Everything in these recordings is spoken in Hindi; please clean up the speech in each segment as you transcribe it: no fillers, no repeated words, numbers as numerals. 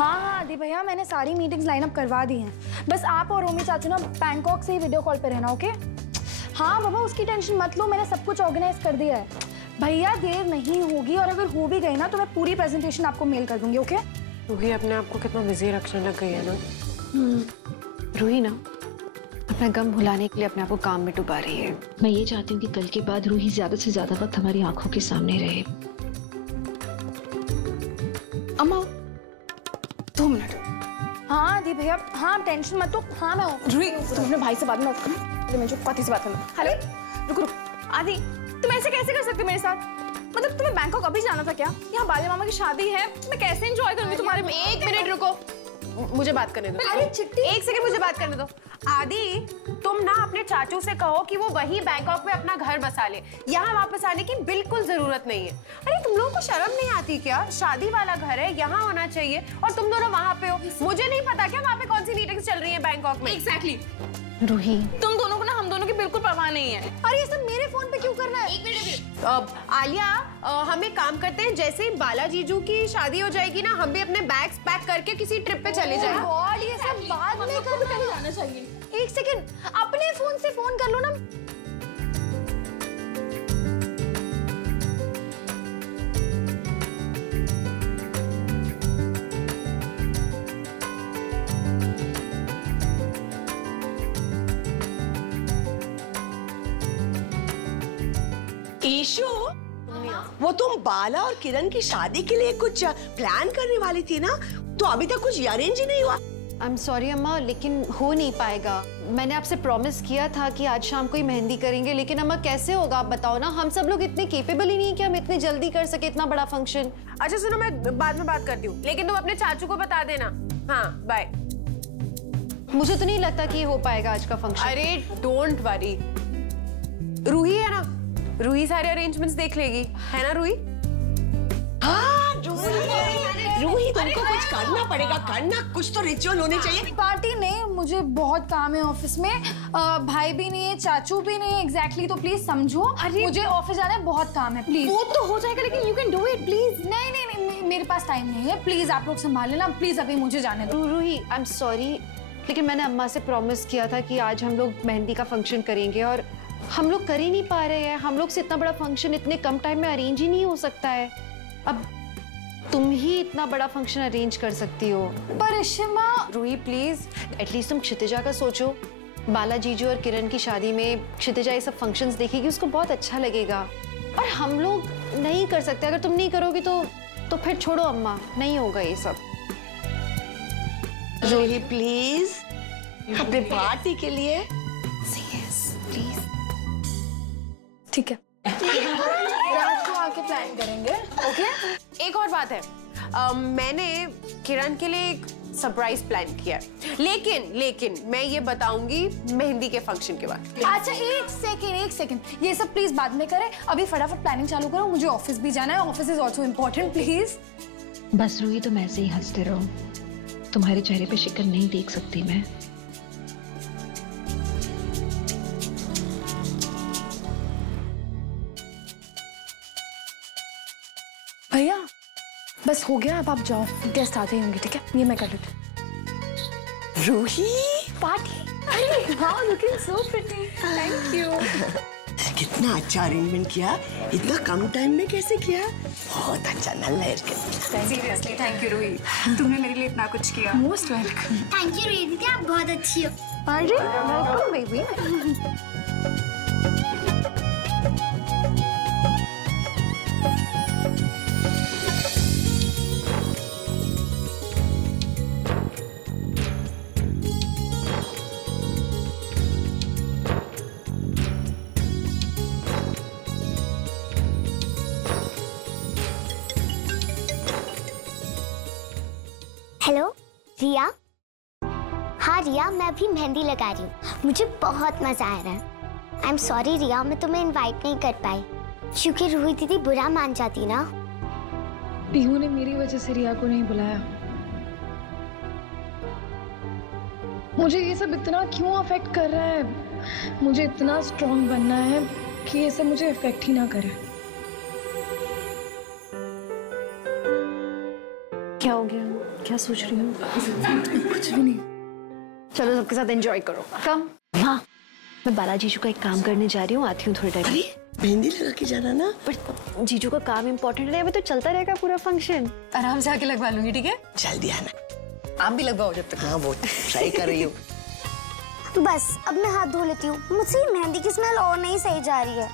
हाँ आदि भैया, मैंने सारी मीटिंग्स लाइन अप करवा दी हैं। बस आप और रोमी चाचू ना बैंकॉक से ही वीडियो कॉल पे रहना, ओके? हाँ बाबा, उसकी टेंशन मत लो, मैंने सब कुछ ऑर्गेनाइज कर दिया है भैया। देर नहीं होगी, और अगर हो भी गई ना तो मैं पूरी प्रेजेंटेशन आपको मेल कर दूंगी, ओके? रूही अपने आप को कितना बिजी रखने लग गई है ना। रूही ना अपना गम भुलाने के लिए अपने आप को काम में डुबा रही है। मैं ये चाहती हूँ कि कल के बाद रूही ज्यादा से ज्यादा वक्त हमारी आंखों के सामने रहे। अम्मा 2 मिनट। हाँ आदि भैया, हाँ टेंशन मत लो। हाँ मैं रूही, तुम अपने भाई से बात मत करो, मैं जो पति से बात करूँ। हेलो, रुको आदि, तुम ऐसे कैसे कर सकते हो मेरे साथ? मतलब तुम्हें बैंकॉक अभी जाना था क्या? यहाँ बाले मामा की शादी है, मैं कैसे एंजॉय करूंगी तुम्हारे में? 1 मिनट रुको, मुझे बात करने दो। अरे चिट्ठी, 1 सेकंड मुझे बात करने दो। आदि, तुम ना अपने चाचू से कहो कि वो वहीं बैंकॉक में अपना घर बसा ले। यहाँ वापस आने की बिल्कुल जरूरत नहीं है। अरे तुम लोगों को शर्म नहीं आती क्या? शादी वाला घर है, यहाँ होना चाहिए, और तुम दोनों वहाँ पे हो। मुझे नहीं पता क्या वहाँ पे कौन सी मीटिंग्स चल रही है बैंकॉक में? एग्जैक्टली। रूही, तुम दोनों को ना हम दोनों की बिल्कुल परवाह नहीं है। अरे ये सब मेरे फोन पे क्यों करना है? 1 मिनट। आलिया, हम एक काम करते हैं, जैसे ही बाला जीजू की शादी हो जाएगी ना, हम भी अपने बैग्स पैक करके किसी ट्रिप पे चले जाएंगे। गॉड, ये सब बाद में कहीं जाना चाहिए। 1 सेकंड, अपने फोन से फोन कर लो ना। ईशु, वो तुम बाला और किरण की शादी के लिए कुछ प्लान करने वाली थी ना, तो अभी तक कुछ अरेंज ही नहीं हुआ। आई एम सॉरी अम्मा, लेकिन हो नहीं पाएगा। मैंने आपसे प्रॉमिस किया था कि आज शाम को ही मेहंदी करेंगे, लेकिन अम्मा कैसे होगा आप बताओ ना। हम सब लोग इतने केपेबल ही नहीं कि हम इतने जल्दी कर सके इतना बड़ा फंक्शन। अच्छा सुनो, मैं बाद में बात करती हूँ, लेकिन तुम अपने चाचू को बता देना। हाँ बाय। मुझे तो नहीं लगता कि ये हो पाएगा आज का फंक्शन। अरे डोंट वरी, रूही है ना, रूही सारे अरेंजमेंट्स देख लेगी, है ना रूही? हाँ रूही, तुमको कुछ करना पड़ेगा, करना कुछ तो रिचुअल होने चाहिए। पार्टी नहीं, मुझे बहुत काम है ऑफिस में। भाई भी नहीं है, चाचू भी नहीं है एग्जैक्टली, तो प्लीज समझो। मुझे ऑफिस जाना है, बहुत काम है, प्लीज। वो तो हो जाएगा, लेकिन you can do it please. नहीं नहीं नहीं, मेरे पास टाइम नहीं है, प्लीज आप लोग संभाल लेना, प्लीज अभी मुझे जाने दो। रूही, आई एम सॉरी, लेकिन मैंने अम्मा से प्रॉमिस किया था कि आज हम लोग मेहंदी का फंक्शन करेंगे, और हम लोग कर ही नहीं पा रहे हैं। हम लोग से इतना बड़ा फंक्शन इतने कम टाइम में अरेंज ही नहीं हो सकता है। अब तुम ही इतना बड़ा फंक्शन अरेंज कर सकती हो। पर ऋषिमा, रूही प्लीज, एटलीस्ट तुम क्षितिजा का सोचो। बाला जीजू और किरण की शादी में क्षितिजा ये सब फंक्शंस देखेगी, उसको बहुत अच्छा लगेगा। और हम लोग नहीं कर सकते, अगर तुम नहीं करोगी तो फिर छोड़ो अम्मा, नहीं होगा ये सब। रूही प्लीज, अपने पार्टी के लिए। प्लीज ठीक है, रात को आके प्लान करेंगे, ओके? एक और बात है, मैंने किरण के लिए एक सरप्राइज प्लान किया है, लेकिन मैं ये बताऊंगी मेहंदी के फंक्शन के बाद। अच्छा एक सेकंड, ये सब प्लीज बाद में करें, अभी फटाफट प्लानिंग चालू करो, मुझे ऑफिस भी जाना है, office is also important, please. बस रूही, तुम ऐसे ही हंसते रहो, तुम्हारे चेहरे पे शिकन नहीं देख सकती मैं। भैया बस हो गया, अब आप जाओ, गेस्ट आते ही होंगे, ठीक है? ये मैं कर लेती हूँ। रूही, पार्टी, अरे wow, looking so pretty, thank you. कितना अच्छा अरेंजमेंट किया, इतना कम टाइम में कैसे किया? बहुत अच्छा, नल्ला है। सीरियसली थैंक यू रूही, तुमने मेरे लिए इतना कुछ किया। Most welcome. Thank you Ruhi didi, आप बहुत अच्छी हो। अरे वेलकम बेबी। हेलो रिया। हाँ रिया, मैं अभी मेहंदी लगा रही हूँ, मुझे बहुत मजा आ रहा है। आई एम सॉरी रिया, मैं तुम्हें इनवाइट नहीं कर पाई, क्योंकि रूही दीदी बुरा मान जाती ना। पीहू ने मेरी वजह से रिया को नहीं बुलाया। मुझे ये सब इतना क्यों अफेक्ट कर रहा है? मुझे इतना स्ट्रॉन्ग बनना है कि ये सब मुझे अफेक्ट ही ना करे। क्या हो गया? क्या सोच रही हो? कुछ भी नहीं। चलो सबके साथ एंजॉय करो। कम। हाँ, मैं बाला जीजू का एक काम करने जा रही हूँ, आती हूँ थोड़ी टाइम। अरे मेहंदी लगा के जाना ना। पर जीजू का काम इम्पोर्टेंट है, अभी तो चलता रहेगा पूरा फंक्शन। आराम से आके लगवा लूंगी, ठीक है? जल्दी आना। आप भी लगवाओ जब तक। हाँ वो ट्राई कर रही हूँ। बस अब मैं हाथ धो लेती हूँ, मुझसे ये मेहंदी की स्मेल और नहीं सही जा रही है।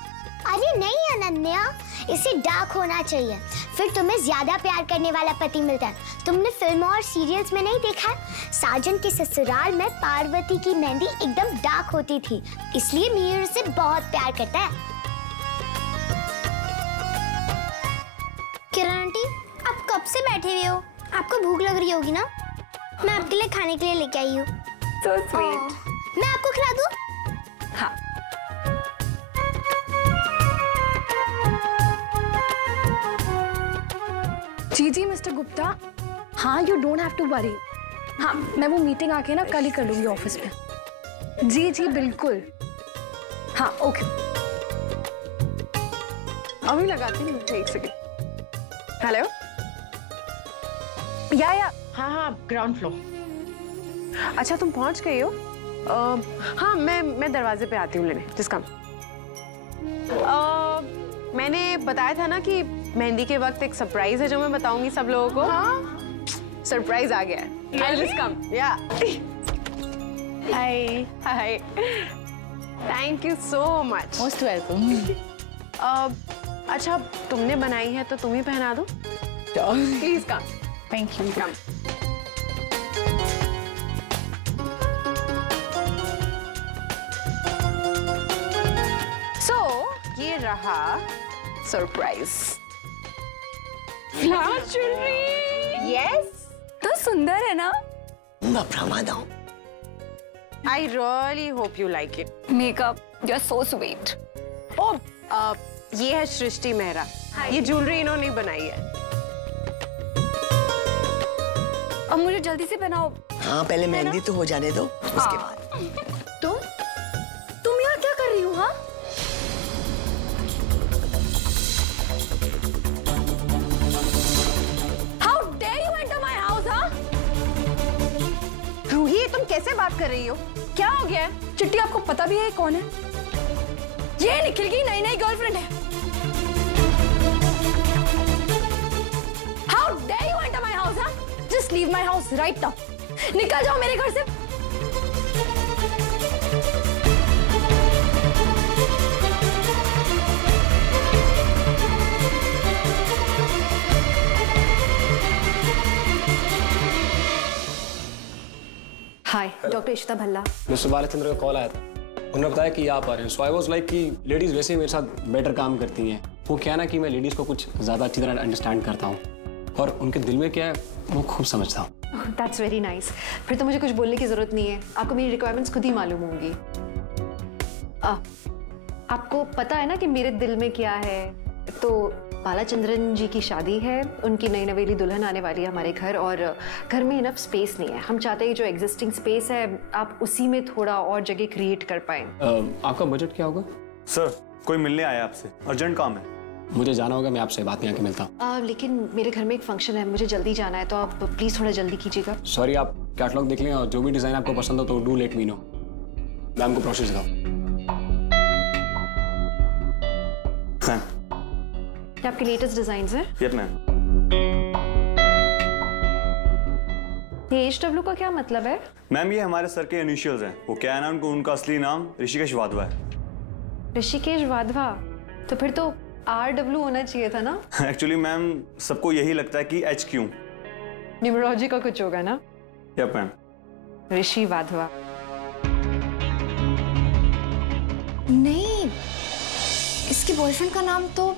अरे नहीं अनन्या, इसे डार्क होना चाहिए, फिर तुम्हें ज्यादा प्यार करने वाला पति मिलता है। तुमने फिल्मों और सीरियल्स में नहीं देखा है, साजन के ससुराल में पार्वती की मेहंदी एकदम डार्क होती थी, इसलिए मीर से बहुत प्यार करता है। किरण आंटी, आप कब से बैठे हुए हो? आपको भूख लग रही होगी ना? मैं आपके लिए खाने के लिए लेके आई हूँ। So sweet. मैं आपको खिला दूँ? हाँ। जी मिस्टर गुप्ता, हाँ you don't have to worry. हाँ मैं वो मीटिंग आके ना कल ही कर लूंगी ऑफिस में। जी बिल्कुल। हाँ ओके, अभी लगाती हूँ, एक सेकंड। हेलो, या हाँ ग्राउंड फ्लोर। अच्छा तुम पहुंच गई हो? हाँ मैं दरवाजे पे आती हूँ लेने। जिसका मैंने बताया था ना कि मेहंदी के वक्त एक सरप्राइज है जो मैं बताऊंगी सब लोगों को। हाँ सरप्राइज आ गया है। I'll just come. Yeah. Hi. Thank you so much. Most welcome. अच्छा तुमने बनाई है तो तुम ही पहना दो। Please come. Thank you. Come. ये रहा सरप्राइज। Flower jewellery. यस, तो सुंदर है ना? मैं प्रमाद हूँ। I really hope you like it. Makeup, you are so sweet. Oh ये है सृष्टि मेहरा। ये ज्वेलरी इन्होंने बनाई है। अब मुझे जल्दी से पहनाओ। हाँ पहले मेहंदी तो हो जाने दो, उसके बाद। तुम यहाँ क्या कर रही हो? हाँ रूही, तुम कैसे बात कर रही हो? क्या हो गया है? चिट्टी, आपको पता भी है कौन है? ये निखिल की नई गर्लफ्रेंड है। How dare you enter my house? Huh? Just leave my house right now. निकल जाओ मेरे घर से। हाय, डॉक्टर इशिता भल्ला। मिस्टर बालचंद्र का कॉल आया था, उन्होंने बताया कि आप आ रहे हैं। सो आई वाज लाइक कि लेडीज वैसे ही मेरे साथ बेटर काम करती हैं। वो क्या ना कि मैं लेडीज को कुछ ज़्यादा अच्छी तरह अंडरस्टैंड करता हूँ और उनके दिल में क्या है वो खूब समझता हूँ। That's very nice. फिर तो मुझे कुछ बोलने की जरूरत नहीं है, आपको मेरी रिक्वायरमेंट्स खुद ही मालूम होंगी। आपको पता है ना कि मेरे दिल में क्या है। तो बालाचंद्रन जी की शादी है, उनकी नई नवेली दुल्हन आने वाली है हमारे घर, और घर में इनफ स्पेस नहीं है। हम चाहते हैं जो एग्जिस्टिंग स्पेस है आप उसी में थोड़ा और जगह क्रिएट कर पाएं। आपका बजट क्या होगा? सर कोई मिलने आया आपसे, अर्जेंट काम है। मुझे जाना होगा, मैं आपसे बात नहीं आके मिलता हूँ। लेकिन मेरे घर में एक फंक्शन है, मुझे जल्दी जाना है, तो आप प्लीज थोड़ा जल्दी कीजिएगा। सॉरी, आप कैटलॉग देख लें और जो भी डिजाइन आपको पसंद हो तो do let me know. Ma'am को प्रोसेस दिखाओ। क्या आपके लेटेस्ट डिजाइन्स हैं? Yes ma'am. ये HW का क्या मतलब है? मैम ये हमारे सर के इनिशियल्स हैं। वो क्या है ना, उनका असली नाम ऋषिकेश वाधवा है। ऋषिकेश वाधवा? तो फिर तो RW होना चाहिए था ना? एक्चुअली मैम सबको यही लगता है कि HQ। न्यूमरोलॉजी का कुछ होगा ना? Yup ma'am. ऋषि वाधवा। नहीं, इसके बॉयफ्रेंड का नाम तो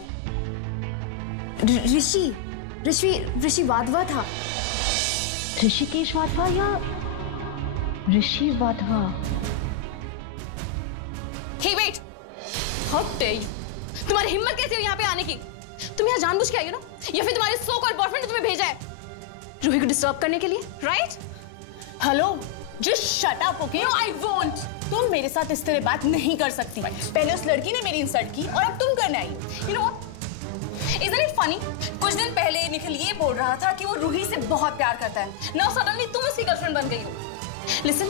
ऋषि वाधवा था। ऋषिकेश वाधवा या ऋषि Wadhwa? Hey wait! How dare you? तुम्हारी हिम्मत कैसे हुई यहाँ पे आने की? तुम यहाँ जानबूझ के आई हो ना? या फिर तुम्हारे सो कॉल्ड बॉयफ्रेंड ने तुम्हें भेजा है रूही को डिस्टर्ब करने के लिए, right? Hello, just shut up, okay? No, I won't. तुम मेरे साथ इस तरह बात नहीं कर सकती। पहले उस लड़की ने मेरी इंसल्ट की और अब तुम करने आई हो। You know what? Isn't it funny? कुछ दिन पहले निखिल ये बोल रहा था कि वो रूही से बहुत प्यार करता है। Now suddenly तुम उसकी गर्लफ्रेंड बन गई हो। Listen,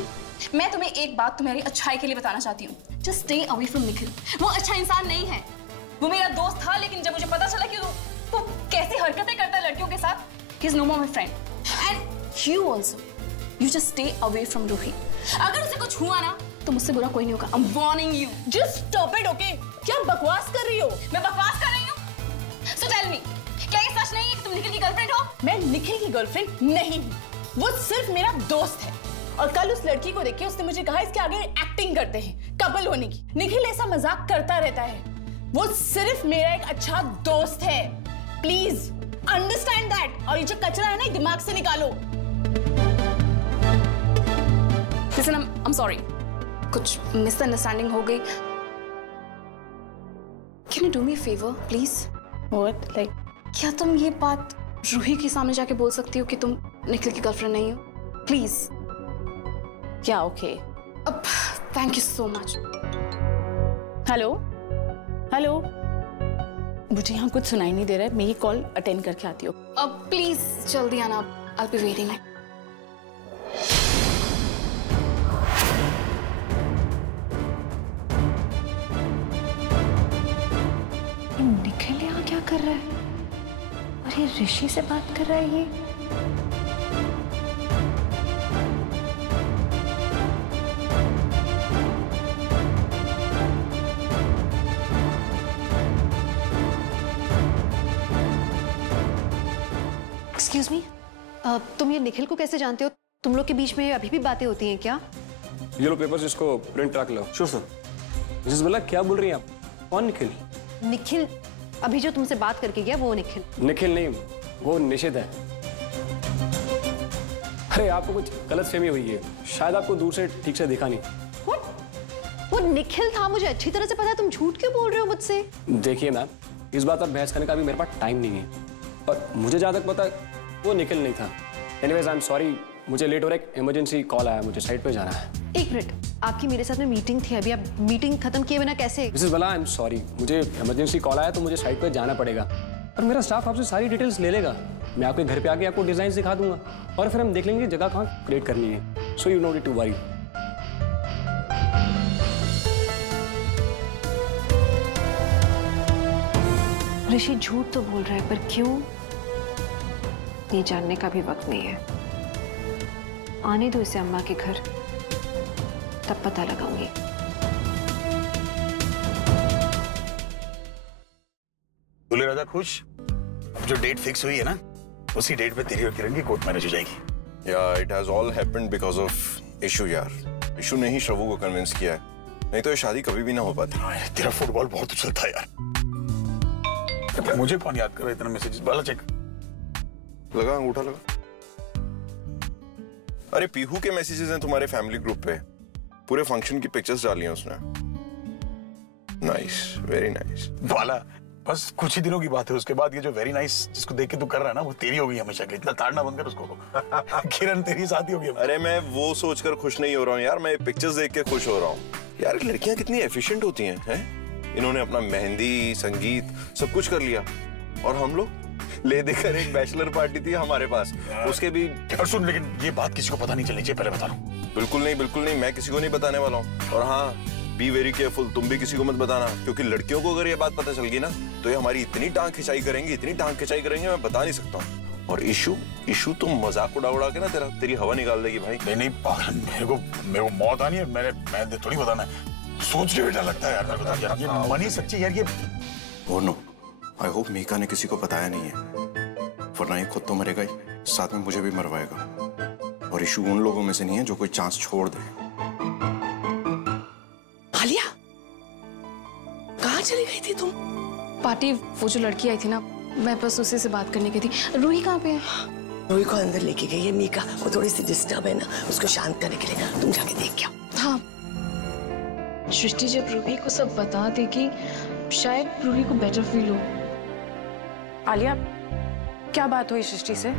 मैं तुम्हें एक बात तुम्हारी अच्छाई के लिए बताना चाहती हूँ। Just stay away from Nikhil. वो अच्छा इंसान नहीं है। वो मेरा दोस्त था, लेकिन जब मुझे पता चला कि वो कैसी हरकतें करता है लड़कियों के साथ, he's no more my friend. And you also, you just stay away from Ruhi. अगर उसे कुछ हुआ ना, तो मुझसे बुरा कोई नहीं होगा। I'm warning you. Just stop it, okay? क्या बकवास कर रही हो? मैं बकवास कर रही हूँ? So tell me, क्या ये सच नहीं है कि तुम निखिल की गर्लफ्रेंड हो? मैं निखिल की गर्लफ्रेंड नहीं हूँ। वो सिर्फ मेरा दोस्त है। और कल उस लड़की को देख के उसने मुझे कहा इसके आगे एक्टिंग करते हैं कपल होने की। निखिल ऐसा मजाक करता रहता है। वो सिर्फ मेरा एक अच्छा दोस्त है। Please understand that. और ये जो कचरा है ना, दिमाग से निकालो। Listen, I'm sorry. कुछ मिसअंडरस्टैंडिंग हो गई। Can you do me a favor, please? What? Like? क्या तुम ये बात रूही के सामने जाके बोल सकती हो कि तुम निखिल की गर्लफ्रेंड नहीं हो? Please. क्या? Okay. अब thank you so much. Hello? Hello? मुझे यहाँ कुछ सुनाई नहीं दे रहा है। मैं ये कॉल अटेंड करके आती हूँ। अब प्लीज जल्दी आना। I'll be waiting. निखिल यहाँ क्या कर रहा है? और ये ऋषि से बात कर रहा है ये? एक्सक्यूज मी, तुम ये निखिल को कैसे जानते हो? तुम लोग के बीच में अभी भी बातें होती हैं क्या? ये लो पेपर्स, इसको प्रिंट रख लो। Sure sir. मिसेस बल्ला, क्या बोल रही हैं आप? कौन निखिल? निखिल अभी जो तुमसे बात करके गया वो निखिल। निखिल नहीं, वो निशित है। अरे आपको कुछ गलतफहमी हुई है, शायद आपको दूर से ठीक से दिखा नहीं। What? वो निखिल था, मुझे अच्छी तरह से पता है। तुम झूठ क्यों बोल रहे हो मुझसे? देखिए मैम, इस बात पर बहस करने का भी मेरे पास टाइम नहीं है, और मुझे जहाँ तक पता है वो निखिल नहीं था। एनीवेज आई एम सॉरी, मुझे लेट हो रहा है, एक इमरजेंसी कॉल आया, मुझे साइट पे जाना है। एक मिनट, आपकी मेरे साथ में मीटिंग थी अभी, आप मीटिंग खत्म किए बिना कैसे? मिसेस बल्ला, आई एम सॉरी, मुझे इमरजेंसी कॉल आया तो मुझे साइट पे जाना पड़ेगा, और मेरा स्टाफ आपसे सारी डिटेल्स ले लेगा। मैं आपके घर पे आके आपको डिजाइन सिखा दूंगा, और फिर हम देख लेंगे जगह कहाँ क्रिएट करनी है। So you no need to worry. Rishi झूठ तो बोल रहा है, पर क्यों ये जानने का भी वक्त नहीं है। आने दो इसे अम्मा के घर, तब पता लगाऊंगी। दूल्हे राजा खुश? अब जो डेट फिक्स हुई है ना, उसी डेट पे तेरी और किरण की कोर्ट मैरिज हो जाएगी। या it has all happened because of issue यार। इशू ने ही श्रवू को कन्विंस किया है, नहीं तो ये शादी कभी भी ना हो पाती। तेरा फुटबॉल बहुत उछलता है यार। मुझे कौन याद कर रहा है इतना मैसेजेस? बाला चेक लगा, अंगूठा लगा। अरे पीहू के मैसेजेस हैं तुम्हारे फैमिली ग्रुप पे, पूरे फंक्शन की पिक्चर्स डाली हैं उसने। Nice, very nice. बाला बस कुछ ही दिनों की बात है, उसके बाद ये जो वेरी नाइस जिसको देख के तू कर रहा है ना, वो तेरी होगी हमेशा के। इतना ताड़ना बंद कर उसको। किरण तेरी साथी होगी। अरे मैं वो सोचकर खुश नहीं हो रहा हूँ यार, मैं पिक्चर्स देख के खुश हो रहा हूँ यार। लड़कियां कितनी एफिशिएंट होती हैं। इन्होंने अपना मेहंदी, संगीत सब कुछ कर लिया, और हम लोग ले देकर एक बैचलर पार्टी थी हमारे पास, उसके भी। और सुन, लेकिन ये बात किसी को पता नहीं चलनी चाहिए, पहले बता रहा हूँ। बिल्कुल नहीं, बिल्कुल नहीं, मैं किसी को नहीं बताने वाला हूँ। और हाँ, बी वेरी केयरफुल, तुम भी किसी को मत बताना, क्योंकि लड़कियों को अगर ये बात पता चल गई ना, तो ये हमारी इतनी टांग खिंचाई करेंगी, इतनी टांग खिंचाई करेंगे, मैं बता नहीं सकता हूँ। और इशू तुम मजाक उड़ा उड़ा के ना तेरी हवा निकाल देगी भाई। नहीं पागल, मेरे को मौत आनी है, मैं थोड़ी बताना है। सोच के डर लगता है यार, बता यार, ये मनी सच्ची यार ये। Oh no, I hope Mika ने किसी को बताया नहीं है, वरना ये खुद तो मरेगा ही, साथ में मुझे भी मरवाएगा। और इशू उन लोगों में से नहीं है जो कोई चांस छोड़ दे। आलिया, कहाँ चली गई थी तुम? पार्टी, वो जो लड़की आई थी ना, मैं बस उसी से बात करने गई थी। रूही कहाँ पे है? रूही को अंदर लेके गई है मीका, वो थोड़ी सी डिस्टर्ब है ना, उसको शांत करने के लिए। तुम जाके देख क्या। हाँ, सृष्टि जब रूही को सब बता देगी, शायद रूही को बेटर फील हो। आलिया, क्या बात हुई सृष्टि से?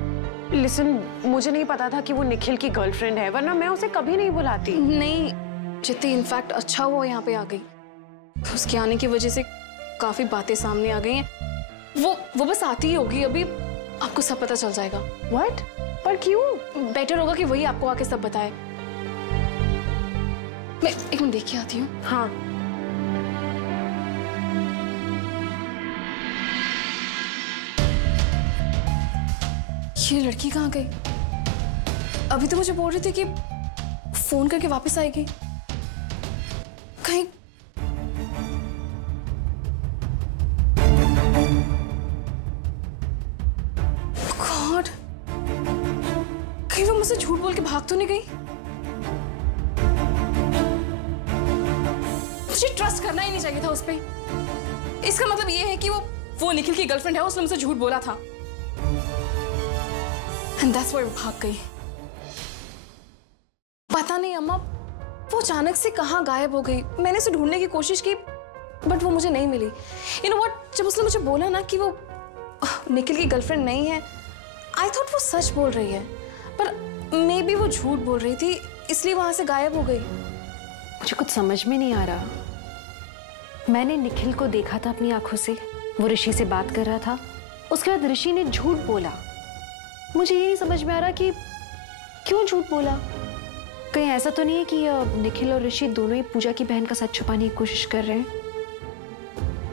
लिसन, मुझे नहीं पता था कि वो निखिल की गर्लफ्रेंड है, वरना मैं उसे कभी नहीं बुलाती। नहीं चित्ती, इनफैक्ट अच्छा हुआ यहाँ पे आ गई। उसके आने की वजह से काफी बातें सामने आ गई हैं। वो बस आती ही होगी, अभी आपको सब पता चल जाएगा। What? पर क्यों? बेटर होगा कि वही आपको आके सब बताए। मैं एक मिनट देख के आती हूँ। हाँ। ये लड़की कहाँ गई? अभी तो मुझे बोल रही थी कि फोन करके वापस आएगी। कहीं गॉड, कहीं वो मुझसे झूठ बोल के भाग तो नहीं गई? मुझे ट्रस्ट करना ही नहीं चाहिए था उस पे। इसका मतलब ये है कि वो निखिल की गर्लफ्रेंड है, उसने मुझसे झूठ बोला था। And that's why वो भाग गई। पता नहीं अम्मा, वो अचानक से कहाँ गायब हो गई। मैंने उसे ढूंढने की कोशिश की बट वो मुझे नहीं मिली। यू नो व्हाट, जब उसने मुझे बोला ना कि वो निखिल की गर्लफ्रेंड नहीं है, आई थॉट वो सच बोल रही है, पर मे बी वो झूठ बोल रही थी, इसलिए वहां से गायब हो गई। मुझे कुछ समझ में नहीं आ रहा। मैंने निखिल को देखा था अपनी आंखों से, वो ऋषि से बात कर रहा था। उसके बाद ऋषि ने झूठ बोला। मुझे ये नहीं समझ में आ रहा कि क्यों झूठ बोला। कहीं ऐसा तो नहीं है कि निखिल और ऋषि दोनों ही पूजा की बहन का सच छुपाने की कोशिश कर रहे हैं?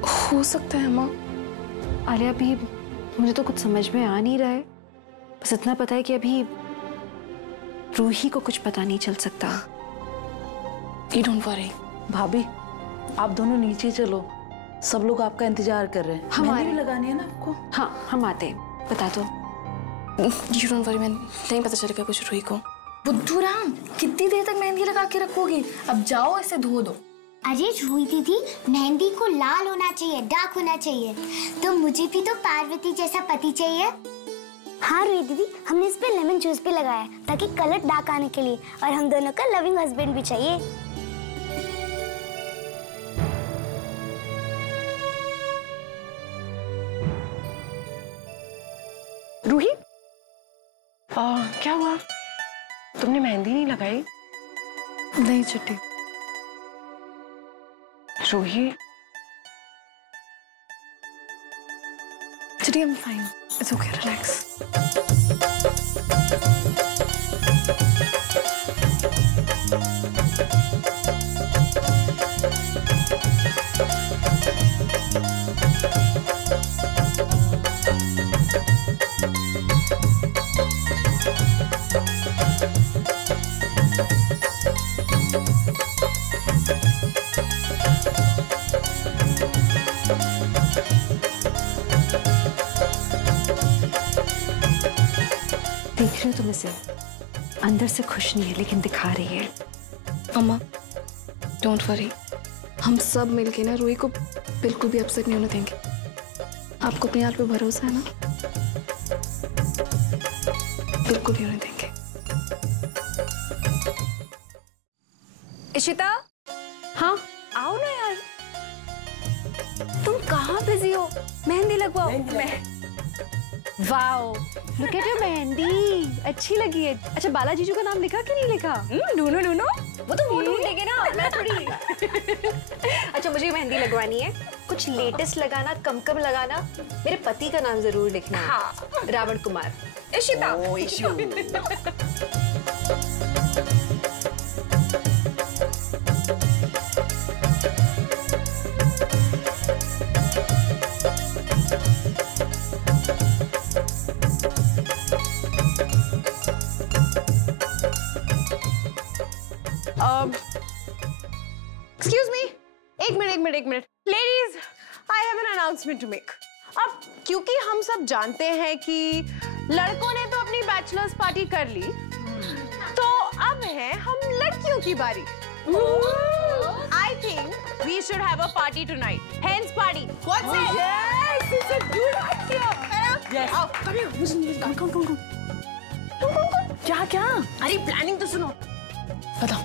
हो सकता है माँ। आलिया, अभी मुझे तो कुछ समझ में आ नहीं रहा है। बस इतना पता है कि अभी रूही को कुछ पता नहीं चल सकता। You don't worry। भाभी, आप दोनों नीचे चलो, सब लोग आपका इंतजार कर रहे हैं। हमारे मेहंदी भी लगानी है ना आपको? हाँ, हम आते हैं, बता दो। You don't worry, मैं नहीं पता चलेगा कुछ रूही को। बुद्धूराम, कितनी देर तक मेहंदी लगा के रखोगे? अब जाओ इसे धो दो। अरे रूही दीदी, मेहंदी को लाल होना चाहिए, डार्क होना चाहिए। तो मुझे भी तो पार्वती जैसा पति चाहिए। हाँ रूही दीदी, हमने इस पे लेमन जूस भी लगाया है ताकि कलर डार्क आने के लिए, और हम दोनों का लविंग हस्बैंड भी चाहिए। रूही, क्या हुआ? तुमने मेहंदी नहीं लगाई? नहीं चिट्टी। रूही, चिट्टी, I'm fine. It's okay, relax. देख रही हो तुम इसे? अंदर से खुश नहीं है लेकिन दिखा रही है। अम्मा, डोंट वरी, हम सब मिलके ना रूही को बिल्कुल भी अपसेट नहीं होने देंगे। आपको अपने आप पे भरोसा है ना? बिल्कुल नहीं होने देंगे। इशिता, हाँ, आओ ना यार। तुम कहाँ बिजी हो? मेहंदी लगवाओ। Wow, look at your mehndi, अच्छी लगी है। अच्छा, बाला जीजू का नाम लिखा कि नहीं लिखा? ढूंढो ढूंढो, वो तो वो ढूंढेंगे ना, मैं थोड़ी। अच्छा, मुझे मेहंदी लगवानी है, कुछ लेटेस्ट लगाना, कम लगाना। मेरे पति का नाम जरूर लिखना। हाँ। रावण कुमार। इशिता। Excuse me, एक minute. Ladies, I have an announcement to make. अब क्योंकि हम सब जानते हैं कि लड़कों ने तो अपनी बैचलर्स पार्टी कर ली, तो अब है हम लड़कियों की बारी। I think we should have a party tonight. Hence party. What's it? Yes, it's a good idea. Yes. आओ, come here. Come. क्या? अरे प्लानिंग तो सुनो। बताओ।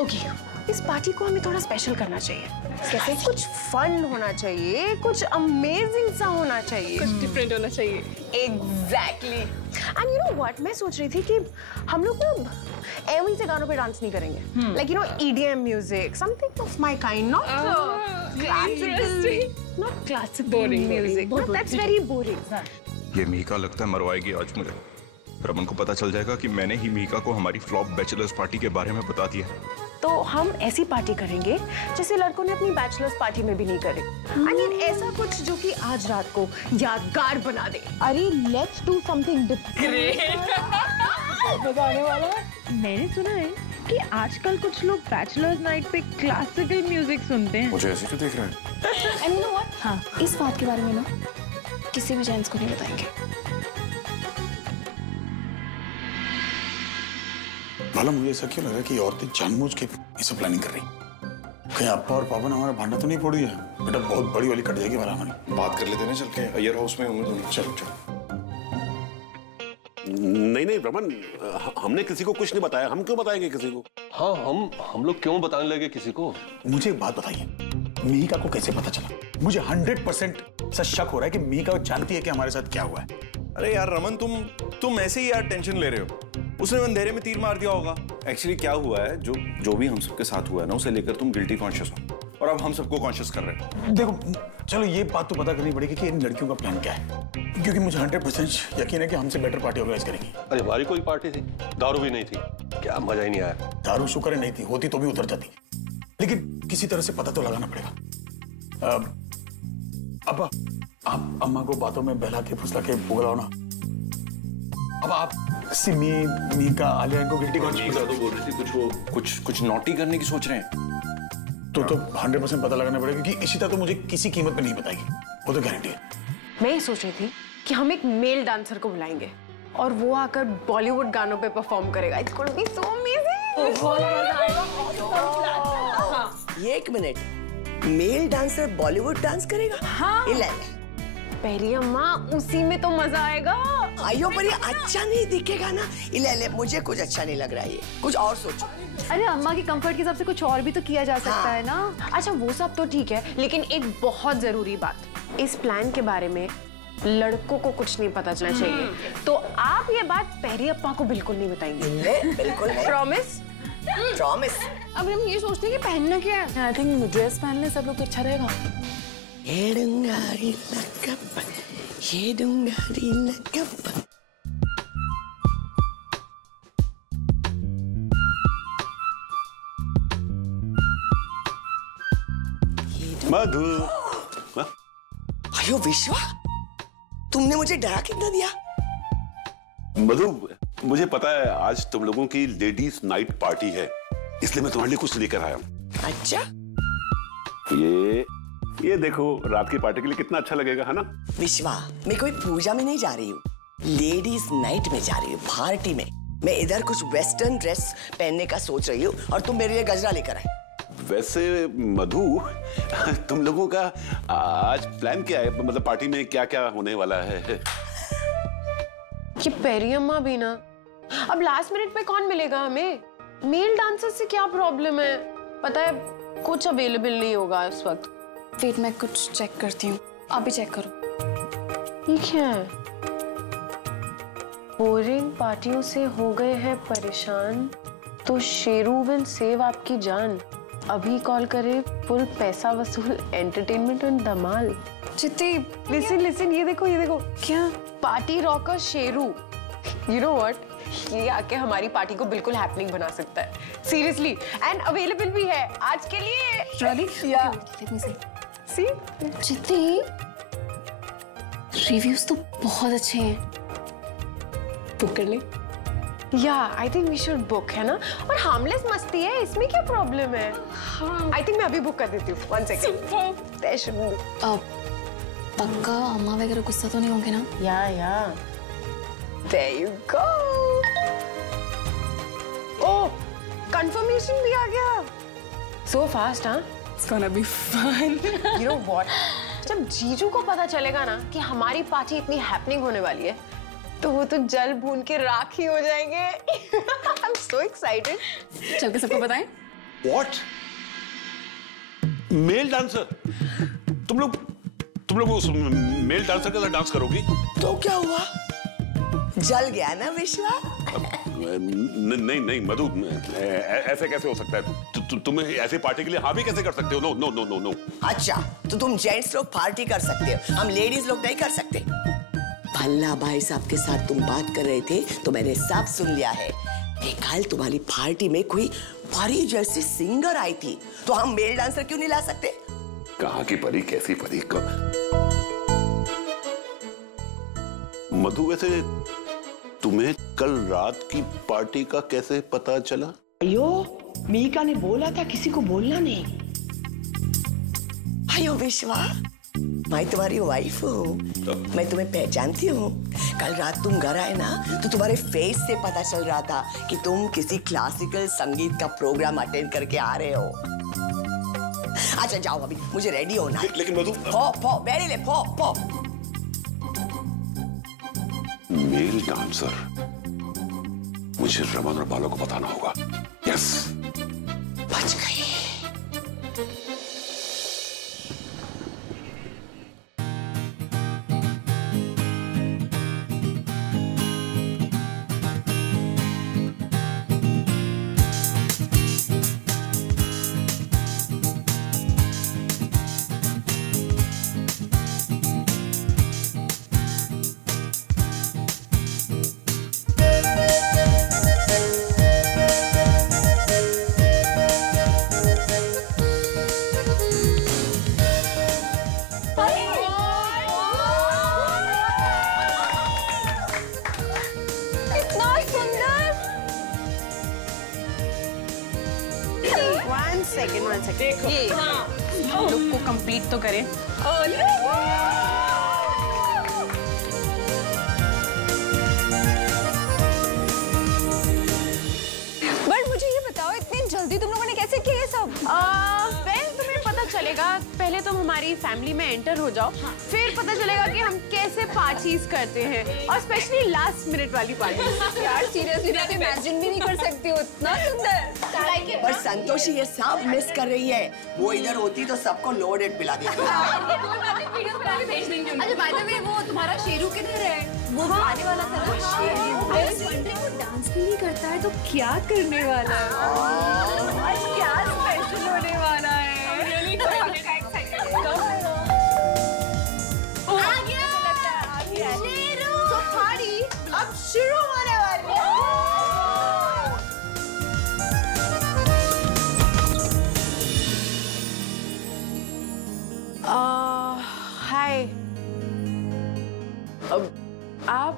ओके, इस पार्टी को हमें थोड़ा स्पेशल करना चाहिए। कैसे? कुछ फन होना चाहिए, कुछ अमेजिंग सा होना चाहिए, कुछ डिफरेंट होना चाहिए। Exactly. And you know what, मैं सोच रही थी कि हम लोग ना एवं से गानों पे डांस नहीं करेंगे। Like you know EDM music, something of my kind, not Not classical boring music. No, that's very boring. ये मीका लगता है मरवाएगी आज मुझे। रमन को पता चल जाएगा कि मैंने ही मीका को हमारी फ्लॉप बैचलर्स पार्टी के बारे में बता दिया। तो हम ऐसी पार्टी करेंगे जैसे लड़कों ने अपनी बैचलर्स पार्टी में भी नहीं करी। I mean, ऐसा कुछ जो कि आज रात को यादगार बना दे। अरे लेट्स डू समथिंग डिफरेंट। बताने वाला मैंने सुना है कि आजकल कुछ लोग बैचलर्स नाइट पे क्लासिकल म्यूजिक सुनते हैं। मुझे ऐसे क्यों देख रहा है? And you know what? हाँ, इस बात के बारे में ना किसी भी जेंट्स को नहीं बताएंगे। बाला, मुझे ऐसा क्यों लग रहा है कि औरतें जानबूझ के ये सब प्लानिंग कर रही? कहीं अप्पा और पापा ने हमारा भांडा तो नहीं फोड़ दिया? बेटा बहुत बड़ी वाली कट जाएगी वाला हमारी। बात कर लेते हैं चल के, अय्यर हाउस में होंगे दोनों। चलो चलो। नहीं रमन, हमने किसी को कुछ नहीं बताया। हम क्यों बताएंगे किसी को? हाँ, हम लोग क्यों बताने लगे किसी को? मुझे एक बात बताइए, मीका को कैसे पता चला? मुझे 100% सच शक हो रहा है कि मीका जानती है कि हमारे साथ क्या हुआ है। अरे यार रमन, तुम ऐसे ही यार टेंशन ले रहे हो। उसने अंधेरे में तीर मार दिया होगा। एक्चुअली क्या हुआ है, जो भी हम सबके साथ हुआ है ना, उसे लेकर तुम गिल्टी कॉन्शियस हो, और अब हम सबको कॉन्शियस कर रहे हैं। देखो, चलो ये बात तो पता करनी पड़ेगी कि इन लड़कियों का प्लान क्या है, क्योंकि मुझे 100% यकीन है कि हमसे बेटर पार्टी ऑर्गेनाइज करेंगी। अरे हमारी कोई पार्टी थी, दारू भी नहीं थी, क्या मजा ही नहीं आया। दारू शुक्र है नहीं थी, होती तो भी उतर जाती, लेकिन किसी तरह से पता तो लगाना पड़ेगा। अब आप अम्मा को बातों में बहला के फुसला के बुगलाओ ना। अब आप सिमी, मीका, आलिया इनको गिल्टी कॉन्शियस तो बोल रही थी कुछ नॉटी करने की सोच रहे हैं। तो 100% पता लगाना पड़ेगा, क्योंकि इशिता तो मुझे किसी कीमत पे नहीं बताएगी, वो तो गारंटी है। मैं ये सोच रही थी कि हम एक मेल डांसर को बुलाएंगे और वो आकर बॉलीवुड गानों पे परफॉर्म करेगा। It's going to be so amazing. ये एक मिनट, मेल डांसर बॉलीवुड डांस करेगा? हाँ। पहली अम्मा, उसी में तो मजा आएगा। आइयो, पर ये अच्छा नहीं दिखेगा ना। ले मुझे कुछ अच्छा नहीं लग रहा है, ये कुछ और सोचो। अरे अम्मा के कंफर्ट के हिसाब से कुछ और भी तो किया जा सकता है ना। अच्छा वो सब तो ठीक है, लेकिन एक बहुत जरूरी बात, इस प्लान के बारे में लड़कों को कुछ नहीं पता चलना चाहिए। तो आप ये बात पहरी अप्पा को बिल्कुल नहीं बताएंगे? बिल्कुल नहीं। प्रॉमिस? प्रॉमिस। अब हम ये सोचते हैं कि पहनना क्या है। आई थिंक ड्रेस पहन ले सब लोग तो अच्छा रहेगा। ये डुंगारी लकप, ये डुंगारी लकप। मधु, आयो विश्वा, तुमने मुझे डरा कितना दिया? मधु, मुझे पता है आज तुम लोगों की लेडीज नाइट पार्टी है, इसलिए मैं तुम्हारे लिए कुछ लेकर आया हूँ। अच्छा? ये देखो, रात की पार्टी के लिए कितना अच्छा लगेगा, है ना? विश्वा, मैं कोई पूजा में नहीं जा रही हूँ, लेडीज नाइट में जा रही हूँ, पार्टी में। मैं इधर कुछ वेस्टर्न ड्रेस पहनने का सोच रही हूँ और तुम मेरे लिए गजरा लेकर आए। वैसे मधु, तुम लोगों का आज प्लान क्या है? मतलब पार्टी में क्या क्या होने वाला है? ये पेरी अम्मा भी ना, अब लास्ट मिनट पे कौन मिलेगा हमें? मेल डांसर से क्या प्रॉब्लम है? पता है कुछ अवेलेबल नहीं होगा इस वक्त। वेट, मैं कुछ चेक करती हूँ, आप भी चेक करो। ठीक है। बोरिंग पार्टियों से हो गए हैं परेशान, तो शेरू विल सेव आपकी जान। अभी कॉल करे, फुल पैसा वसूल एंटरटेनमेंट एंड धमाल। चित्ती, लिसन, ये देखो क्या? Party rocker Sheru. You know what, ये आके हमारी पार्टी को बिल्कुल हैपनिंग बना सकता है, सीरियसली, एंड अवेलेबल भी है आज के लिए। Ready? या Let me see. सी चित्ती, रिव्यूज तो बहुत अच्छे हैं, बुक कर ले। या I think we should book, है ना? और हार्मलेस मस्ती है, इसमें क्या प्रॉब्लम है? आई थिंक मैं अभी बुक कर देती हूँ। 1 सेकंड। पक्का अम्मा वगैरह गुस्सा तो नहीं होंगे ना? या There you go. Oh, confirmation भी आ गया। So fast, हाँ? It's gonna be fun. You know what? जब जीजू को पता चलेगा ना कि हमारी पार्टी इतनी हैपनिंग होने वाली है, तो वो तो जल भून के राख ही हो जाएंगे। I'm so excited. चल के सबको बताएं। What? Male dancer? तुम लोग उस मेल डांसर के साथ डांस करोगी? तो क्या हुआ? जल गया ना विश्वा? नहीं मधु, ऐसे कैसे हो सकता है? तुम ऐसे पार्टी के लिए हाँ भी कैसे कर सकते हो? No no no no no. अच्छा, तो तुम जेंट्स लोग पार्टी कर सकते हो, हम लेडीज लोग नहीं कर सकते। भल्ला भाई साहब के साथ तुम बात कर रहे थे तो मैंने सब सुन लिया है कि कल तुम्हारी पार्टी में कोई परी जैसी सिंगर आई थी, तो हम मेल डांसर क्यों नहीं ला सकते? कहाँ की परी, कैसी परी? मधु, वैसे तुम्हें कल रात की पार्टी का कैसे पता चला? अयो, मीका ने बोला था किसी को बोलना नहीं। अयो विश्वा, मैं तुम्हारी वाइफ हूँ, मैं तुम्हें पहचानती हूँ। कल रात तुम घर आए ना तो तुम्हारे फेस से पता चल रहा था कि तुम किसी क्लासिकल संगीत का प्रोग्राम अटेंड करके आ रहे हो। अच्छा जाओ, अभी मुझे रेडी होना है। लेकिन मधु, पो बैठी ले, पो। मेल डांसर, मुझे रमन और बालों को बताना होगा। यस, बच गई। One second. ये लुक को कंप्लीट तो करें। बट मुझे ये बताओ, इतनी जल्दी तुम लोगों ने कैसे किया ये सब? तुम्हें पता चलेगा, पहले तुम हमारी फैमिली में एंटर हो जाओ, फिर पता चलेगा कि हम कैसे पार्टीज करते हैं, और स्पेशली लास्ट मिनट वाली पार्टी। यार सीरियसली मैं इमेजिन भी नहीं कर सकती हूँ, इतना सुंदर। पर संतोषी ये सब मिस कर रही है, वो इधर होती तो सबको लोडेड पिला देती। अच्छा बाय द वे, वो तुम्हारा शेरू किधर है? वो आने वाला था ना। वो डांस भी नहीं करता है तो क्या करने वाला है? आज क्या स्पेशल होने वाला है? तो पार्टी अब शुरू होने वाली है। हाय, आप?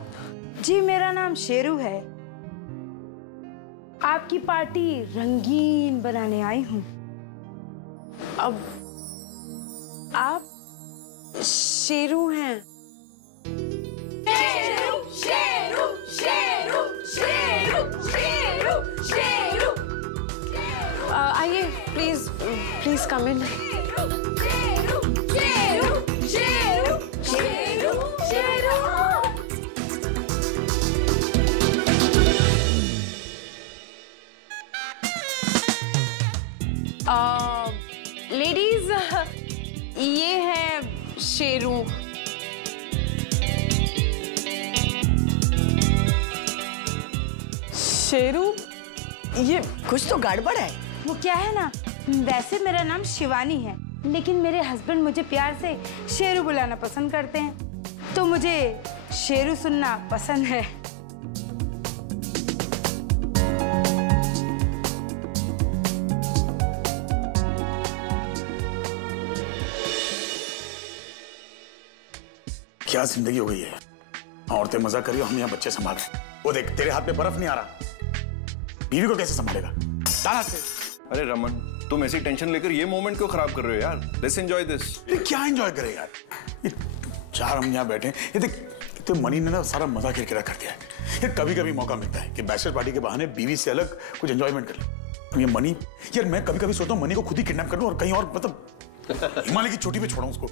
जी मेरा नाम शेरू है। आपकी पार्टी रंगीन बनाने आई हूँ। अब आप शेरू हैं? शेरू शेरू शेरू शेरू शेरू शेरू। आइए please, please come in. Sheru Sheru Sheru Sheru Sheru. Ladies, ये है शेरू। शेरू? ये कुछ तो गड़बड़ है। वो क्या है ना, वैसे मेरा नाम शिवानी है, लेकिन मेरे हस्बैंड मुझे प्यार से शेरू बुलाना पसंद करते हैं, तो मुझे शेरू सुनना पसंद है। क्या जिंदगी हो गई है। औरतें मजा करी, हम यहाँ बच्चे संभाल रहे। वो देख, तेरे हाथ में बर्फ नहीं आ रहा, बीवी को कैसे संभालेगा? डाल हाथ से। अरे रमन, तुम ऐसी टेंशन लेकर ये मोमेंट क्यों खराब कर रहे हो यार? Let's enjoy this. क्या एंजॉय करे यार, ये चार हम यहाँ बैठे। ये देख, तो मनी ने ना सारा मजा किरकिरा कर दिया है। ये कभी कभी मौका मिलता है कि बैचलर पार्टी के बहाने बीवी से अलग कुछ एंजॉयमेंट कर ले। ये मनी, यार मैं कभी कभी सोचता हूँ मनी को खुद ही किडनैप कर लूं और कहीं और, मतलब हिमालय की चोटी पे छोड़ा उसको।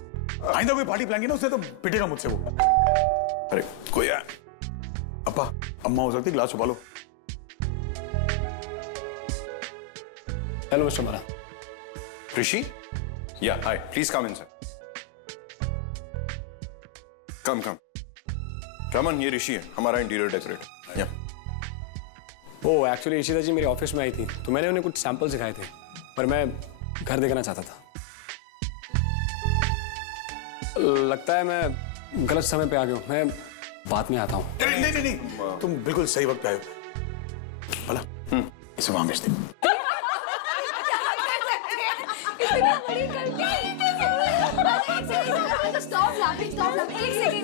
आइंदा कोई पार्टी प्लान की ना, उससे तो पिटेगा मुझसे वो। अरे कोई यार, अप्पा अम्मा हो सकती, ग्लास छुपा लो। हेलो मिस्टर मरा। ऋषि? या हाय, प्लीज कम इन सर। कम कम। रमन, ये ऋषि है, हमारा इंटीरियर डेकोरेटर। या वो एक्चुअली ऋषिता जी मेरे ऑफिस में आई थी, तो मैंने उन्हें कुछ सैंपल दिखाए थे। पर मैं घर देखना चाहता था। लगता है मैं गलत समय पे आ गया हूँ, मैं बाद में आता हूँ। नहीं, तुम बिल्कुल सही वक्त पे आए हो। भला इसे वहां भेज दे।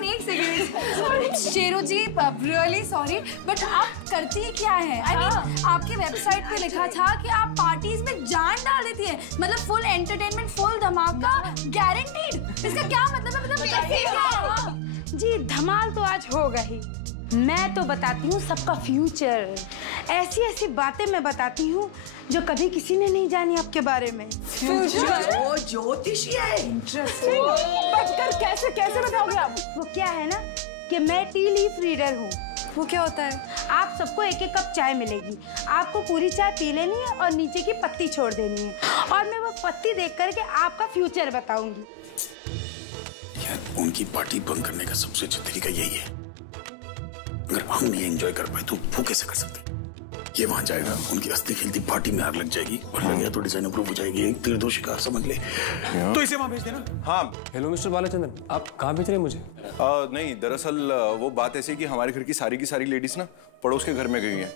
एक second. Sheru ji, really sorry, but आप करती क्या है? I mean, आपकी वेबसाइट पे लिखा था कि आप पार्टीज में जान डाल देती है, मतलब फुल एंटरटेनमेंट, फुल धमाका गारंटीड। इसका क्या मतलब है? मतलब कैसे क्या? जी, धमाल तो आज होगा ही। मैं तो बताती हूँ सबका फ्यूचर। ऐसी ऐसी बातें मैं बताती हूँ जो कभी किसी ने नहीं जानी आपके बारे में। फ्यूचर? ओ ज्योतिषी है। इंटरेस्टिंग। कैसे कैसे बताओगे आप? वो क्या है ना कि मैं टी लीफ रीडर हूँ। वो क्या होता है? आप सबको एक एक कप चाय मिलेगी, आपको पूरी चाय पी लेनी है और नीचे की पत्ती छोड़ देनी है, और मैं वो पत्ती देख करके आपका फ्यूचर बताऊंगी। यार उनकी पार्टी बंद करने का सबसे अच्छा तरीका यही है। अगर हम नहीं एंजॉय कर पाए तो वो कैसे कर सकते? ये वहां जाएगा, उनकी हंसती खेलती पार्टी में आग लग जाएगी, और लग गया तो डिजाइन अप्रूव हो जाएगी। एक तीर दो शिकार समझ ले। तो इसे वहां भेज देना। हाँ। हेलो मिस्टर बालाचंद्रन, आप कहाँ भेज रहे हैं मुझे? नहीं, दरअसल वो बात ऐसी कि हमारे घर की सारी लेडीज ना पड़ोस के घर में गई हैं।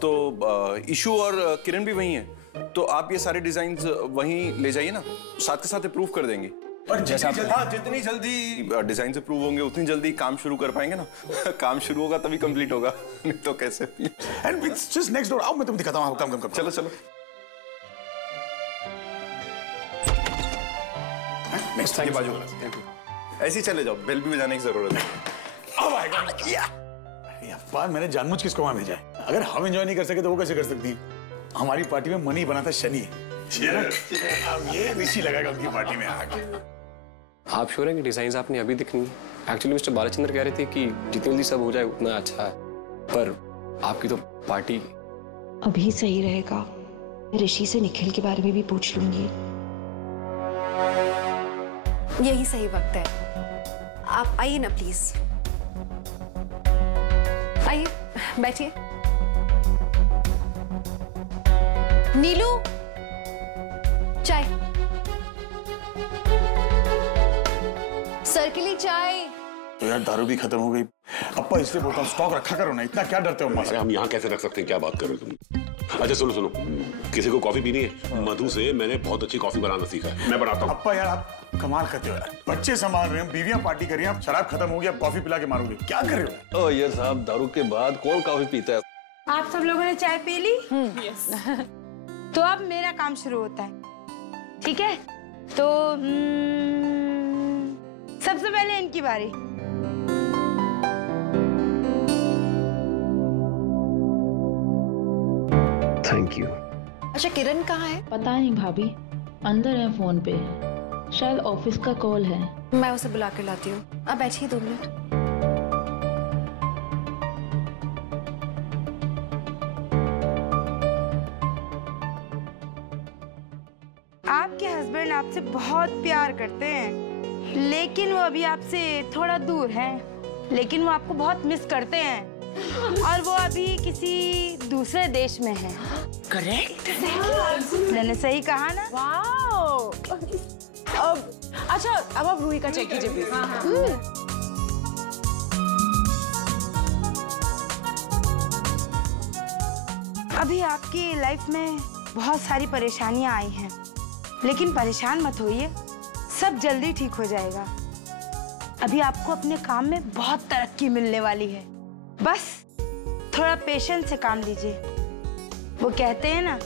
तो इशू और किरण भी वही हैं। तो आप ये सारे डिजाइन वहीं ले जाइए ना, साथ के साथ अप्रूव कर देंगे। और जितनी जल्दी डिजाइन से प्रूव होंगे उतनी जल्दी काम शुरू कर पाएंगे ना। काम शुरू होगा तभी कंप्लीट होगा, नहीं तो कैसे? And it's just next door. आओ मैं तुम दिखाता हूं। काम चलो चलो। नेक्स्ट टाइम बाजू ऐसे ही चले जाओ, बेल भी बजाने की जरूरत है। अब आएगा। अरे अब्बा, मैंने जानबूझ किसको वहां भेजा है? अगर हम एंजॉय नहीं कर सके तो वो कैसे कर सकती है? हमारी पार्टी में मनी बनाता शनि। अब ये ऋषि लगाएगा उनकी पार्टी में आके। आप श्योर हैं कि डिजाइन आपने अभी दिखनी है? एक्चुअली मिस्टर बालाचंद्र कह रहे थे कि जितनी जल्दी सब हो जाए उतना अच्छा है, पर आपकी तो पार्टी अभी सही रहेगा। ऋषि से निखिल के बारे में भी पूछ लूंगी। यही सही वक्त है। आप आइए ना प्लीज, आइए बैठिए। नीलू, चाय। सर के लिए चाय। तो यार दारू भी खत्म हो गई। अप्पा इसलिए बोलता हूँ स्टॉक रखा करो ना, इतना क्या डरते हो? अरे हम यहाँ कैसे रख सकते हैं? क्या बात कर रहे हो तुम? अच्छा सुनो, किसी को कॉफी पीनी है? मधु से मैंने बहुत अच्छी कॉफी बनाना सीखा है, मैं बनाता हूँ। अप्पा यार आप कमाल करते हो यार। बच्चे संभाल रहे हैं, बीवियां पार्टी कर रही हैं, आप शराब खत्म हो गई, आप कॉफी पिला के मारोगे। क्या कर रहे हो? ओ ये साहब, दारू के बाद कौन कॉफी पीता है? आप सब लोगों ने चाय पी ली? तो अब मेरा काम शुरू होता है, ठीक है? तो सबसे पहले इनकी बारी। Thank you. अच्छा किरण कहाँ है? पता नहीं भाभी, अंदर है फोन पे, शायद ऑफिस का कॉल है। मैं उसे बुला कर लाती हूँ। आप बैठिए 2 मिनट। आपके हस्बैंड आपसे बहुत प्यार करते हैं, लेकिन वो अभी आपसे थोड़ा दूर हैं। लेकिन वो आपको बहुत मिस करते हैं, और वो अभी किसी दूसरे देश में है। करेक्ट। मैंने सही कहा ना? वाओ। अच्छा, अब आप रूही का चेक कीजिए प्लीज। अभी आपकी लाइफ में बहुत सारी परेशानियां आई हैं, लेकिन परेशान मत होइए, सब जल्दी ठीक हो जाएगा। अभी आपको अपने काम में बहुत तरक्की मिलने वाली है, बस थोड़ा पेशेंस से काम लीजिए। वो कहते हैं ना,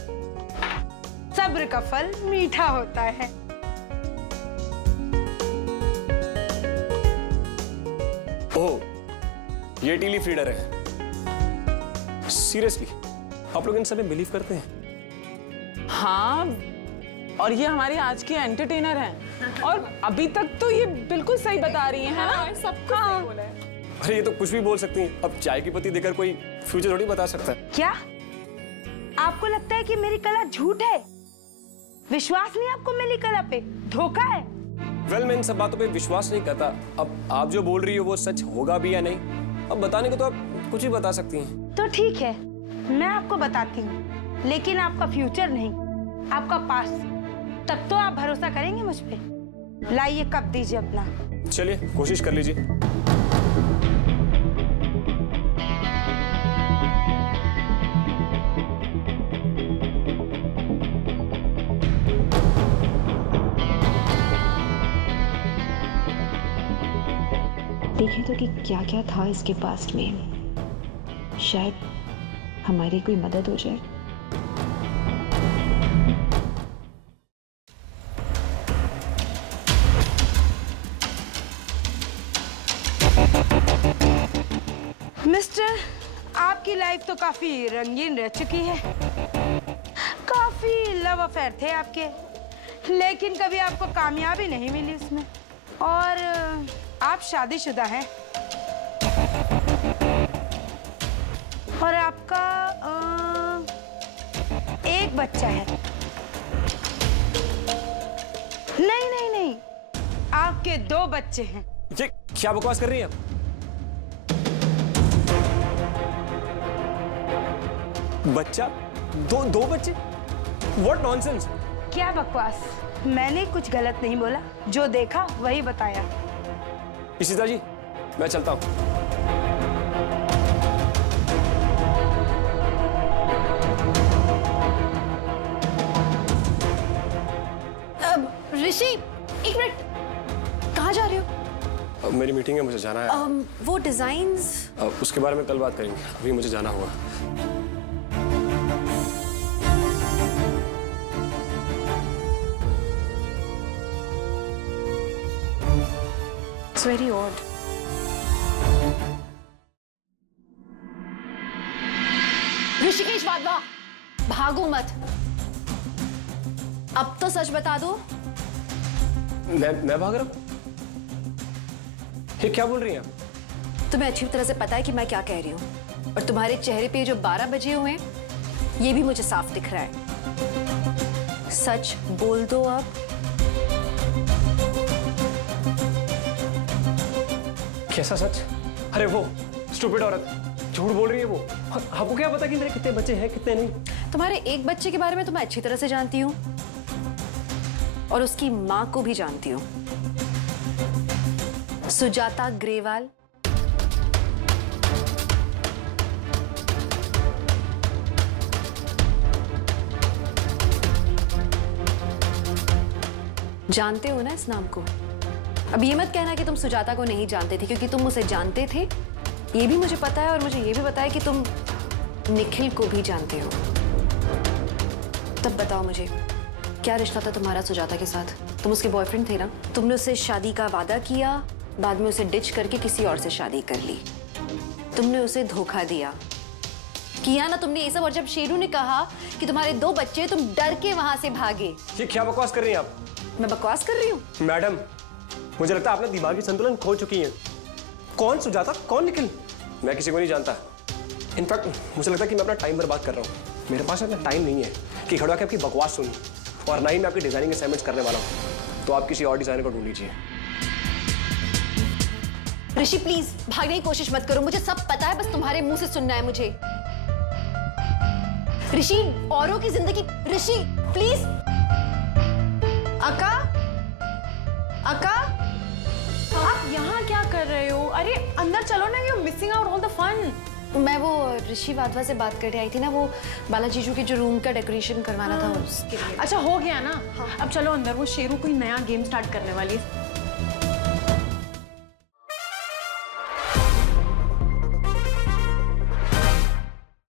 सब्र का फल मीठा होता है। ओह, ये टी लीफ रीडर है। सीरियसली, आप लोग इन सब में बिलीव करते हैं? हाँ, और ये हमारी आज की एंटरटेनर हैं, और अभी तक तो ये बिल्कुल सही बता रही हैं, है ना? सब कुछ सही बोला है। अरे ये तो कुछ भी बोल सकती हैं। अब चाय की पत्ती देकर कोई फ्यूचर थोड़ी बता सकता है। क्या आपको लगता है कि मेरी कला झूठ है? विश्वास नहीं आपको मेरी कला पे? धोखा है? वेल, मैं इन सब बातों पे विश्वास नहीं करता। अब आप जो बोल रही हो वो सच होगा भी या नहीं, अब बताने को तो आप कुछ भी बता सकती हैं। तो ठीक है, मैं आपको बताती हूँ, लेकिन आपका फ्यूचर नहीं, आपका पास, तब तो आप भरोसा करेंगे मुझ पे। लाइए कप दीजिए अपना। चलिए कोशिश कर लीजिए। देखें तो कि क्या क्या था इसके पास्ट में, शायद हमारी कोई मदद हो जाए। मिस्टर, आपकी लाइफ तो काफी रंगीन रह चुकी है। काफी लव अफेयर थे आपके, लेकिन कभी आपको कामयाबी नहीं मिली उसमें। और आप शादीशुदा हैं और आपका एक बच्चा है। नहीं नहीं नहीं, आपके 2 बच्चे हैं। ये क्या बकवास कर रही हैं आप? बच्चा? दो बच्चे? What nonsense? क्या बकवास? मैंने कुछ गलत नहीं बोला, जो देखा वही बताया। इशिता जी, मैं चलता हूं। ऋषि, एक मिनट, कहाँ जा रहे हो? मेरी मीटिंग है, मुझे जाना है। वो डिजाइन्स उसके बारे में कल बात करेंगे, अभी मुझे जाना होगा। It's very odd. Rishikesh Wadhwa, भागो मत। अब तो सच बता दो। मैं भाग रहा हूं? ये क्या बोल रही हैं आप? तुम्हें अच्छी तरह से पता है कि मैं क्या कह रही हूँ, और तुम्हारे चेहरे पे जो 12 बजे हुए हैं, ये भी मुझे साफ दिख रहा है। सच बोल दो अब। कैसा सच? अरे वो स्टूपिड औरत झूठ बोल रही है वो। आपको क्या पता कि मेरे कितने बच्चे हैं कितने नहीं? तुम्हारे एक बच्चे के बारे में तो मैं अच्छी तरह से जानती हूँ, और उसकी माँ को भी जानती हूँ, सुजाता ग्रेवाल। जानते हो ना इस नाम को? अब ये मत कहना कि तुम सुजाता को नहीं जानते थे, क्योंकि तुम उसे जानते थे, ये भी मुझे पता है। और मुझे ये भी पता है कि तुम निखिल को भी जानते हो। तब बताओ मुझे, क्या रिश्ता था तुम्हारा सुजाता के साथ? तुम उसके बॉयफ्रेंड थे ना? तुमने उससे शादी का वादा किया, बाद में उसे डिच करके किसी और से शादी कर ली। तुमने उसे धोखा दिया, किया ना तुमने ये सब। और जब शेरू ने कहा कि तुम्हारे 2 बच्चे, तुम डर के वहां से भागे। ये क्या बकवास कर रही हैं आप? मैं बकवास कर रही हूँ? मैडम, मुझे लगता है आपने दिमागी संतुलन खो चुकी हैं। कौन सुजाता, कौन निखिल? मैं किसी को नहीं जानता। इनफैक्ट मुझे लगता है कि मैं अपना टाइम बर्बाद कर रहा हूँ। मेरे पास इतना टाइम नहीं है कि खड़ा के आपकी बकवास सुनूं, और ना ही मैं आपकी डिजाइनिंग असाइनमेंट्स करने वाला हूँ। तो आप किसी और डिजाइनर को ढूंढ लीजिए। ऋषि प्लीज भागने की कोशिश मत करो, मुझे सब पता है, बस तुम्हारे मुंह से सुनना है मुझे। ऋषि, औरों की जिंदगी। ऋषि प्लीज। अक्का, अक्का, आप यहाँ क्या कर रहे हो? अरे अंदर चलो ना, you missing out all the fun. मैं वो ऋषि वाधवा से बात करने आई थी ना, वो बालाजी जो रूम का डेकोरेशन करवाना था उसके लिए। अच्छा हो गया ना? हाँ। अब चलो अंदर, वो शेरू कोई नया गेम स्टार्ट करने वाली है।